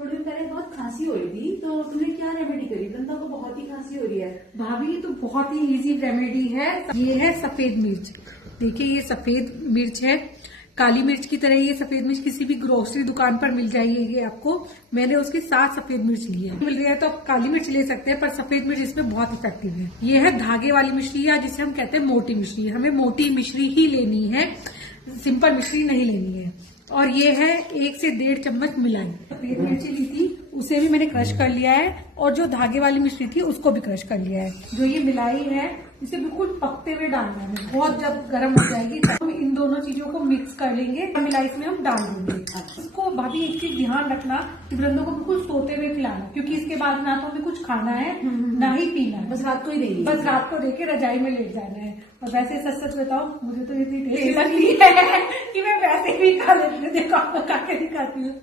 थोड़ी देर पहले बहुत खांसी हो रही थी, तो तुमने क्या रेमेडी करी? वृंदा को बहुत ही खांसी हो रही है। भाभी ये तो बहुत ही इजी रेमेडी है। ये है सफेद मिर्च। देखिए ये सफेद मिर्च है, काली मिर्च की तरह ये सफेद मिर्च किसी भी ग्रोसरी दुकान पर मिल जाएगी आपको। मैंने उसके साथ सफेद मिर्च ली है। मिल रही है तो आप काली मिर्च ले सकते हैं, पर सफेद मिर्च इसमें बहुत इफेक्टिव है। ये है धागे वाली मिश्री, या जिसे हम कहते हैं मोटी मिश्री। हमें मोटी मिश्री ही लेनी है, सिंपल मिश्री नहीं लेनी है। और ये है 1 से 1.5 चम्मच मिलाई। सफेद मिर्ची ली थी उसे भी मैंने क्रश कर लिया है, और जो धागे वाली मिश्री थी उसको भी क्रश कर लिया है। जो ये मिलाई है इसे बिल्कुल पकते हुए डालना है, बहुत जब गर्म हो जाएगी तब हम इन दोनों चीजों को मिक्स कर लेंगे। मिलाई इसमें हम डाल देंगे। इसको भाभी एक चीज ध्यान रखना कि वृंदों को बिल्कुल सोते हुए खिलाना, क्योंकि इसके बाद ना तो हमें कुछ खाना है ना ही पीना है। बस रात को ही देगी। बस रात को देके रजाई में लेट जाना है। और वैसे सच सच बताओ, मुझे तो इतनी टेस्टी लगती है कि मैं वैसे भी खा लेती हूँ। देखो खा के दिखाती हूँ।